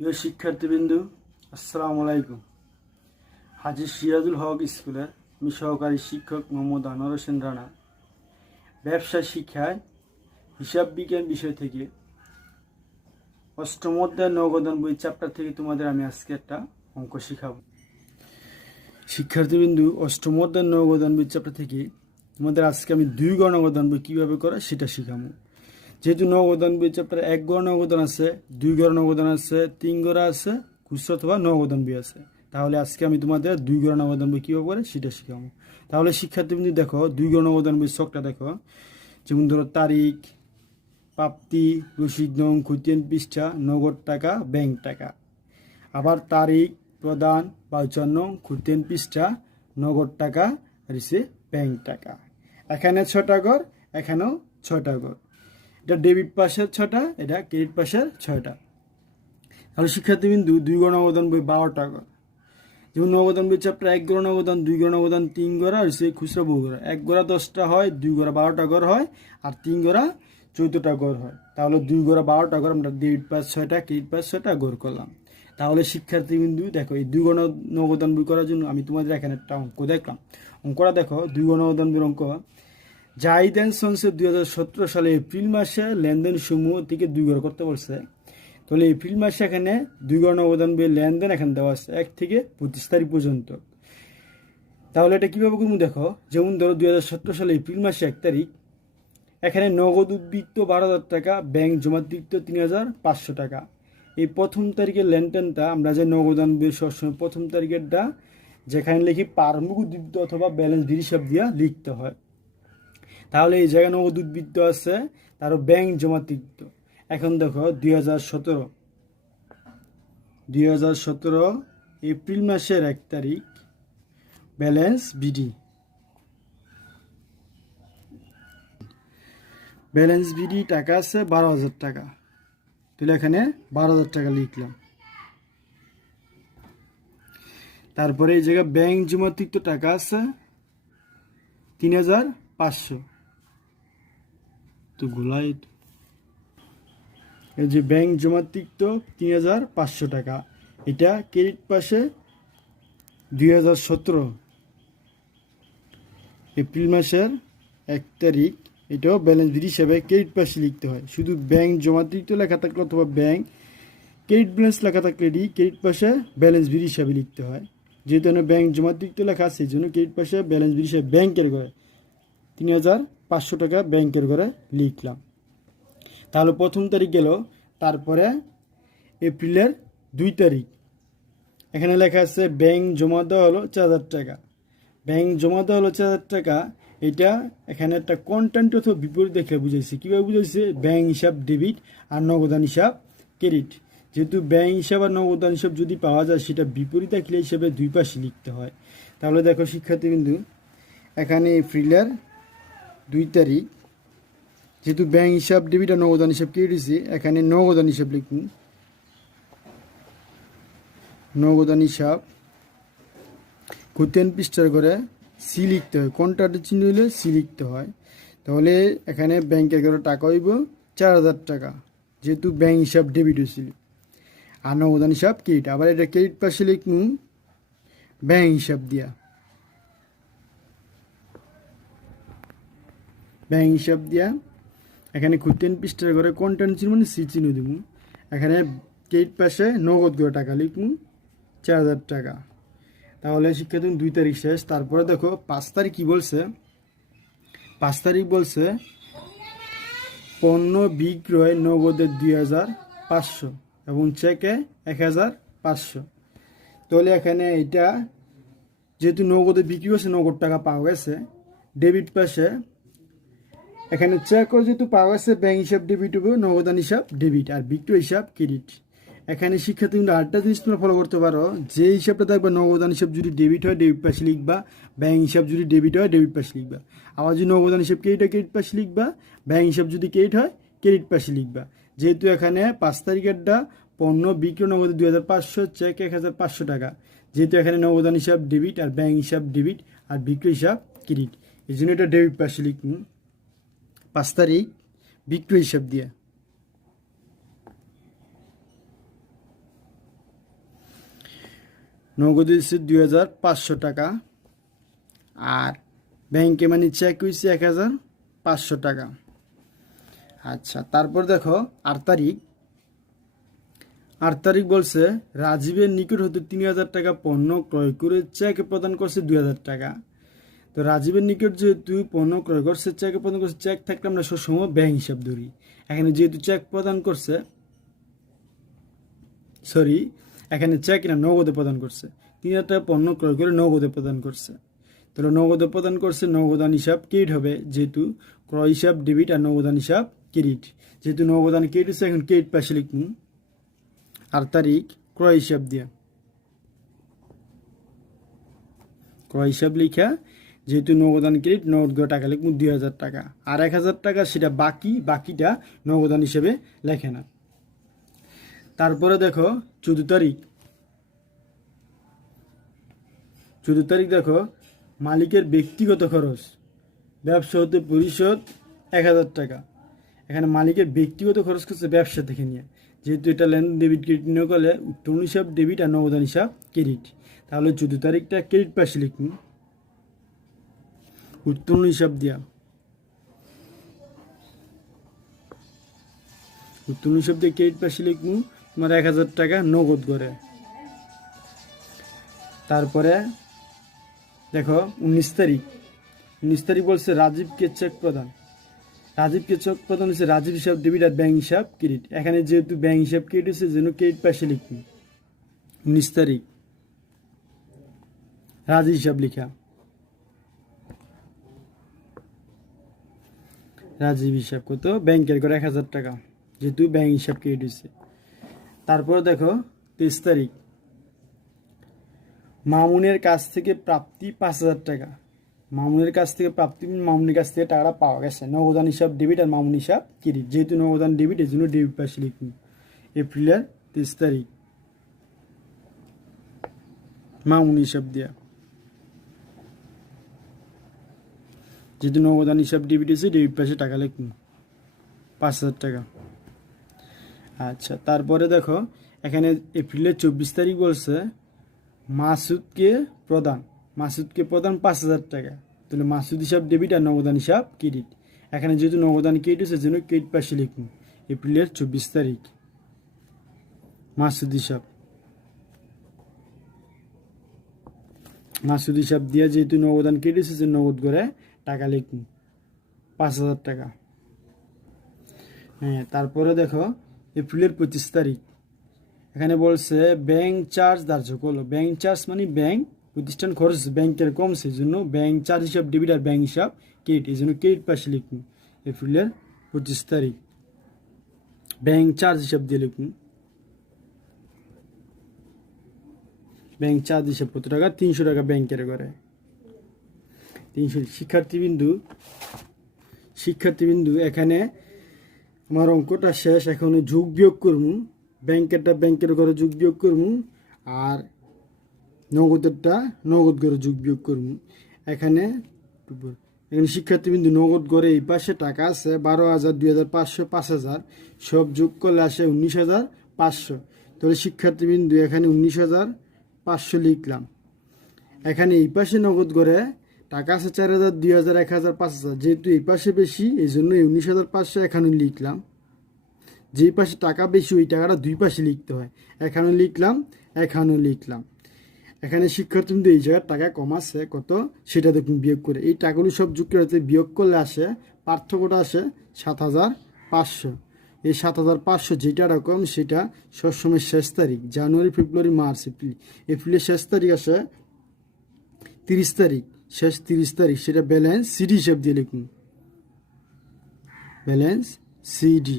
প্রিয় শিক্ষার্থীবৃন্দু, আসসালামু আলাইকুম। হাজী সিরাজুল হক স্কুলের আমি সহকারী শিক্ষক মোহাম্মদ আনোয়ার হোসেন রানা ব্যবসা শিক্ষায় হিসাব বিজ্ঞান বিষয় থেকে অষ্টম অধ্যায় নগদান বই চ্যাপ্টার থেকে তোমাদের আমি আজকে একটা অঙ্ক শিখাবো। শিক্ষার্থীবৃন্দু, অষ্টম অধ্যায় নগদান বই চ্যাপ্টার থেকে তোমাদের আজকে আমি 2 গড় নগদান বই কীভাবে করে সেটা শিখাবো। যেহেতু নগদান বই চ্যাপ্টারে 1 গড় নগদান আছে, 2 গড় নগদান আছে, 3 গড় আছে, খুচরা অথবা নগদান বই আছে, তাহলে আজকে আমি তোমাদের 2 গড় নগদান বই কীভাবে করে সেটা শিখাবো। তাহলে শিক্ষার্থীবৃন্দু দেখো, 2 গড় নগদান বই ছকটা দেখো। যেমন ধরো তারিখ, প্রাপ্তি, রসিদ নং, খতিয়ান পৃষ্ঠা, নগদ টাকা, ব্যাংক টাকা। আবার তারিখ, প্রদান, ভাউচার নং, খতিয়ান পৃষ্ঠা, নগদ টাকা, রিসে ব্যাংক টাকা। এখানে 6টা ঘর, এখানেও 6টা ঘর। এটা ডেবিট পাশের 6টা, এটা ক্রেডিট পাশের 6টা। তাহলে শিক্ষার্থীবৃন্দু 2 গড় নগদান বই 12টা ঘর। যেমন নগদান বই চ্যাপ্টার 1 গড় নগদান, 2 গড় নগদান, 3 গড়া আর সে খুচরা বহু গড়া। 1 গড়া 10টা হয়, 2 গড়া 12টা ঘর হয়, আর 3 গড়া 14টা ঘর হয়। তাহলে 2 গড়া 12টা ঘর আমরা ডেবিট পাস 6টা, ক্রেডিট পাস 6টা ঘর করলাম। তাহলে শিক্ষার্থীবৃন্দু দেখো, এই 2 গড় নগদান বই করার জন্য আমি তোমাদের এখানে একটা অঙ্ক দেখলাম। অঙ্কটা দেখো, 2 গড় নগদান বইয়ের অঙ্ক। জাহিদ অ্যান্ড সন্সের 2017 সালে এপ্রিল মাসে লেনদেন সমূহ থেকে 2 গড় করতে বলছে। তাহলে এপ্রিল মাসে এখানে 2 গড় নগদান বইয়ের লেনদেন এখানে দেওয়া আছে 1 থেকে 25 তারিখ পর্যন্ত। তাহলে এটা কীভাবে করবো দেখো। যেমন ধরো 2017 সালে এপ্রিল মাসে 1 তারিখ, এখানে নগদ উদ্বৃত্ত 12,000 টাকা, ব্যাংক জমাতিরিক্ত 3,500 টাকা। এই প্রথম তারিখের লেনদেনটা আমরা যে নগদান বইয়ের সবসময় প্রথম তারিখেরটা যেখানে লিখি প্রারম্ভিক উদ্বৃত্ত অথবা ব্যালেন্স হিসাব দিয়ে লিখতে হয়। তাহলে এই জায়গায় নগদ উদ্বৃত্ত আছে, তারও ব্যাংক জমাতিরিক্ত। এখন দেখো 2017 এপ্রিল মাসের 1 তারিখ, ব্যালেন্স বিডি। ব্যালেন্স বিডি টাকা আছে 12,000 টাকা। তাহলে এখানে 12,000 টাকা লিখলাম। তারপরে এই জায়গায় ব্যাংক জমাতিরিক্ত টাকা আছে 3,500। তো গোলাই এই যে ব্যাংক জমাতিরিক্ত 3,500 টাকা, এটা ক্রেডিট পাশে 2017 এপ্রিল মাসের 1 তারিখ, এটাও ব্যালেন্স বিল হিসাবে ক্রেডিট পাশে লিখতে হয়। শুধু ব্যাংক জমাতিরিক্ত লেখা থাকলে অথবা ব্যাংক ক্রেডিট ব্যালেন্স লেখা থাকলে এটি ক্রেডিট পাশে ব্যালেন্স বিল হিসাবে লিখতে হয়। যেহেতু ব্যাংক জমাতিরিক্ত লেখা আছে, এই জন্য ক্রেডিট পাশে ব্যালেন্স বিল হিসাবে ব্যাংকের ঘরে 3,500 টাকা ব্যাংকের ঘরে লিখলাম। তাহলে প্রথম তারিখ গেল। তারপরে এপ্রিলের 2 তারিখ, এখানে লেখা আছে ব্যাংক জমা দেওয়া হলো 4,000 টাকা। ব্যাংক জমা দেওয়া হলো 4,000 টাকা। এটা এখানে একটা কন্টেন্ট অথবা বিপরীত দেখে বুঝাইছে। কীভাবে বুঝাইছে? ব্যাংক হিসাব ডেবিট আর নগদান হিসাব ক্রেডিট। যেহেতু ব্যাংক হিসাব আর নগদান হিসাব যদি পাওয়া যায়, সেটা বিপরীত আঁকলে হিসাবে 2 পাশে লিখতে হয়। তাহলে দেখো শিক্ষার্থীবৃন্দু, এখানে এপ্রিলের 2 তারিখ, যেহেতু ব্যাংক হিসাব ডেবিট আর নগদান হিসাব ক্রেডিট, এখানে নগদান হিসাব লিখুন। নগদান হিসাব খতিয়ান পৃষ্ঠার করে সি লিখতে হয়, কন্ট্রাক্টের চিহ্ন হলে সি লিখতে হয়। তাহলে এখানে ব্যাংকের ঘরে টাকা হইব 4,000 টাকা, যেহেতু ব্যাংক হিসাব ডেবিট হয়েছিল, আর নগদান হিসাব ক্রেডিট। আবার এটা ক্রেডিট পাশে লিখুন ব্যাংক হিসাব দিয়া। ব্যাংক হিসাব দিয়া এখানে খতিয়ান পৃষ্ঠার ঘরে কন্ট্রাক্ট চিহ্ন মানে সি চিহ্ন দিব। এখানে ক্রেডিট পাশে নগদ করে টাকা লিখুন 4,000 টাকা। তাহলে শিক্ষার্থী 2 তারিখ শেষ। তারপরে দেখো 5 তারিখ কি বলছে। 5 তারিখ বলছে পণ্য বিক্রয় নগদে 2,500 এবং চেকে 1,500। তাহলে এখানে এটা যেহেতু নগদে বিক্রি হচ্ছে, নগদ টাকা পাওয়া গেছে। ডেবিট পাশে এখানে চেকও যেহেতু পাওয়া গেছে, ব্যাংক হিসাব ডেবিট হবে, নগদান হিসাব ডেবিট, আর বিক্রয় হিসাব ক্রেডিট। এখানে শিক্ষার্থী আরেকটা জিনিস তোমরা ফলো করতে পারো, যে হিসাবটা দেখবা নগদান হিসাব যদি ডেবিট হয় ডেবিট পাশে লিখবা, ব্যাংক হিসাব যদি ডেবিট হয় ডেবিট পাশে লিখবা। আবার যদি নগদান হিসাব ক্রেডিট হয় ক্রেডিট পাশে লিখবা, ব্যাংক হিসাব যদি ক্রেডিট হয় ক্রেডিট পাশে লিখবা। যেহেতু এখানে 5 তারিখেরটা পণ্য বিক্রয় নগদে 2,500, চেক 1,500 টাকা। যেহেতু এখানে নগদান হিসাব ডেবিট আর ব্যাংক হিসাব ডেবিট আর বিক্রয় হিসাব ক্রেডিট, এই জন্য এটা ডেবিট পাশে লিখুন 5 তারিখ বিক্রয় হিসাব দিয়ে। নগদে দিচ্ছে 2500 টাকা, আর ব্যাংকে মানে চেক হয়েছে 1500 টাকা। আচ্ছা, তারপর দেখো 8 তারিখ বলছে রাজীবের নিকট হতে 3000 টাকা পণ্য ক্রয় করে চেক প্রদান করছে 2000 টাকা। তো রাজীবের নিকট যেহেতু পণ্য ক্রয় করছে, চেক প্রদান করছে, চেক থাকলে আমরা সবসময় ব্যাংক হিসাব ধরি। এখানে যেহেতু চেক প্রদান করছে, এখানে চেক না নগদে প্রদান করছে, 3000 টাকা পণ্য ক্রয় করে নগদে প্রদান করছে। তাহলে নগদে প্রদান করছে, নগদান হিসাব ক্রেডিট হবে, যেহেতু ক্রয় হিসাব ডেবিট আর নগদান হিসাব ক্রেডিট। যেহেতু নগদান ক্রেডিট হচ্ছে, এখন ক্রেডিট পাশে লিখুন 8 তারিখ ক্রয় হিসাব দিয়ে, ক্রয় হিসাব লিখা, যেহেতু নগদান ক্রেডিট নগদ করে টাকা লিখুন 2000 টাকা, আর 1000 টাকা সেটা বাকিটা নগদান হিসেবে লেখে না। তারপরে দেখো 14 তারিখ দেখো মালিকের ব্যক্তিগত খরচ ব্যবসা হতে পরিশোধ 1000 টাকা। এখানে মালিকের ব্যক্তিগত খরচ করছে ব্যবসা থেকে নিয়ে, যেহেতু এটা লেনদেন ডেবিট ক্রেডিট নিয়োগ করলে উত্তোলন হিসাব ডেবিট আর নগদান হিসাব ক্রেডিট। তাহলে 14 তারিখটা ক্রেডিট পাশে লিখুন উত্তোলন হিসাব দিয়া, উত্তোলন হিসাব দিয়ে ক্রেডিট পাশে লিখুন তোমার 1000 টাকা নগদ করে। তারপরে দেখো 19 তারিখ বলছে রাজীবকে চেক প্রদান। রাজীবকে চেক প্রদান হচ্ছে রাজীব হিসাব ডেবিট আর ব্যাংক হিসাব ক্রেডিট। এখানে যেহেতু ব্যাংক হিসাব ক্রেডিট হচ্ছে, যেন ক্রেডিট পাশে লিখুন 19 তারিখ রাজীব হিসাব লিখা, রাজীব হিসাব কত ব্যাংকের করে 1000 টাকা, যেহেতু ব্যাংক হিসাব ক্রেডিট হচ্ছে। তারপর দেখো 23 তারিখ মামুনের কাছ থেকে প্রাপ্তি 5000 টাকা। মামুনের কাছ থেকে প্রাপ্তি, মামুনের কাছ থেকে টাকাটা পাওয়া গেছে, নগদান হিসাব ডেবিট আর মামুন হিসাব ক্রেডিট। যেহেতু নগদান ডেবিট, এর জন্য ডেবিট পাশে লিখুন এপ্রিলের 23 তারিখ মামুন হিসাব দেওয়া, যেহেতু নগদান হিসাব ডেবিট হয়েছে, ডেবিট পাশে টাকা লিখুন 5000 টাকা। আচ্ছা, তারপরে দেখো এখানে এপ্রিলের 24 তারিখ বলছে মাসুদকে প্রদান 5000 টাকা। তাহলে মাসুদ হিসাব ডেবিট আর নগদান হিসাব ক্রেডিট। এখানে যেহেতু নগদান ক্রেডিট হচ্ছে, জন্য ক্রেডিট পাশে লিখুন এপ্রিলের 24 তারিখ মাসুদ হিসাব দিয়ে, যেহেতু নগদান ক্রেডিট হচ্ছে, নগদ করে টাকা লিখুন 5000 টাকা। হ্যাঁ, তারপরে দেখো এপ্রিলের 25 তারিখ এখানে বলছে ব্যাংক চার্জ ধার্য করলো। ব্যাংক চার্জ মানে ব্যাংক প্রতিষ্ঠান খরচ ব্যাংকের কমছে, এই জন্য ব্যাংক চার্জ হিসাব ডেবিট আর ব্যাংক হিসাব ক্রেডিট, এই জন্য ক্রেডিট পাশে লিখুন এপ্রিলের 25 তারিখ ব্যাংক চার্জ হিসাব দিয়ে লিখুন। ব্যাংক চার্জ হিসাব কত টাকা? 300 টাকা ব্যাংকের করে 300। শিক্ষার্থীবিন্দু এখানে আমার অঙ্কটা শেষ। এখন যোগ বিয়োগ করবো, ব্যাংকেরটা ব্যাংকের ঘরে যোগ বিয়োগ করবো, আর নগদেরটা নগদ ঘরে যোগ বিয়োগ করবো। এখানে শিক্ষার্থীবিন্দু নগদ ঘরে এই পাশে টাকা আছে 12,000, 2,500, 5,000, সব যোগ করলে আসে 19,500। তাহলে শিক্ষার্থীবিন্দু এখানে 19,500 লিখলাম। এখানে এই পাশে নগদ ঘরে টাকা আছে 4,000, 2,000, 1,000, 5,000, যেহেতু এই পাশে বেশি, এই জন্য 19,500 এখানে লিখলাম। যেই পাশে টাকা বেশি ওই টাকাটা দুই পাশে লিখতে হয়, এখানে লিখলাম। এখানে শিক্ষার্থীদের এই জায়গায় টাকা কম আছে কত সেটা দেখুন বিয়োগ করে, এই টাকাগুলো সব যুক্ত করে বিয়োগ করলে আসে পার্থক্যটা আসে 7,500। এই 7,500 যেটা রকম সেটা সবসময় শেষ তারিখ, জানুয়ারি, ফেব্রুয়ারি, মার্চ, এপ্রিলের শেষ তারিখ আসে 30 তারিখ, শেষ 30 তারিখ, সেটা ব্যালেন্স সিডি হিসাব দিয়ে লিখুন। ব্যালেন্স সিডি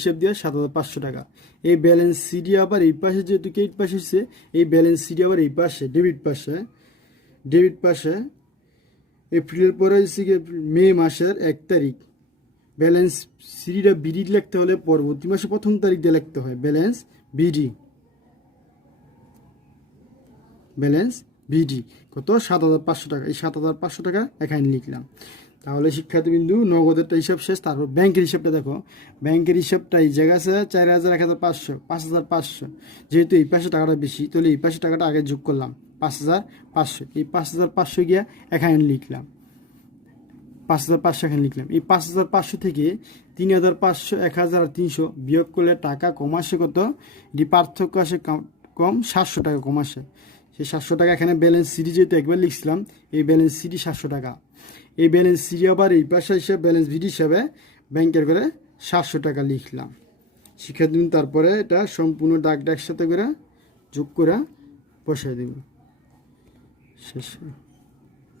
হিসাব দিয়ে 7,500 টাকা। এই ব্যালেন্স সিডি আবার এই পাশে, যেহেতু ক্রেডিট পাশে এসেছে, এই ব্যালেন্স সিডি আবার এই পাশে ডেবিট পাশে এপ্রিলের পরে মে মাসের 1 তারিখ। ব্যালেন্স সিডিটা বিডি লিখতে হলে পরবর্তী মাসে 1ম তারিখ দিয়ে লিখতে হয়, ব্যালেন্স বিডি কত? 7,500 টাকা। এই 7,500 টাকা এখানে লিখলাম। তাহলে শিক্ষার্থীবিন্দু নগদেরটা হিসাব শেষ। তারপর ব্যাংকের হিসাবটা দেখো, ব্যাংকের হিসাবটা এই জায়গা আছে 4,000, 1,500, 5,500। যেহেতু এই পাশে টাকাটা বেশি, তাহলে এই পাশে টাকাটা আগে যোগ করলাম 5,500। এই 5,500 গিয়া এখানে লিখলাম, 5,500 এখানে লিখলাম। এই 5,500 থেকে 3,500, 1,000 আর 300 বিয়োগ করলে টাকা কম আসে কত? এটি পার্থক্য আসে কম 700 টাকা কম আসে। সেই 700 টাকা এখানে ব্যালেন্স সিডি যেহেতু একবার লিখছিলাম, এই ব্যালেন্স সিডি 700 টাকা। এই ব্যালেন্স সিডি আবার এই পাশে হিসেবে ব্যালেন্স বিডি হিসাবে ব্যাংকের করে 700 টাকা লিখলাম। শিক্ষার্থী তারপরে এটা সম্পূর্ণ ডাক একসাথে করে যোগ করে বসাই দেব শেষ।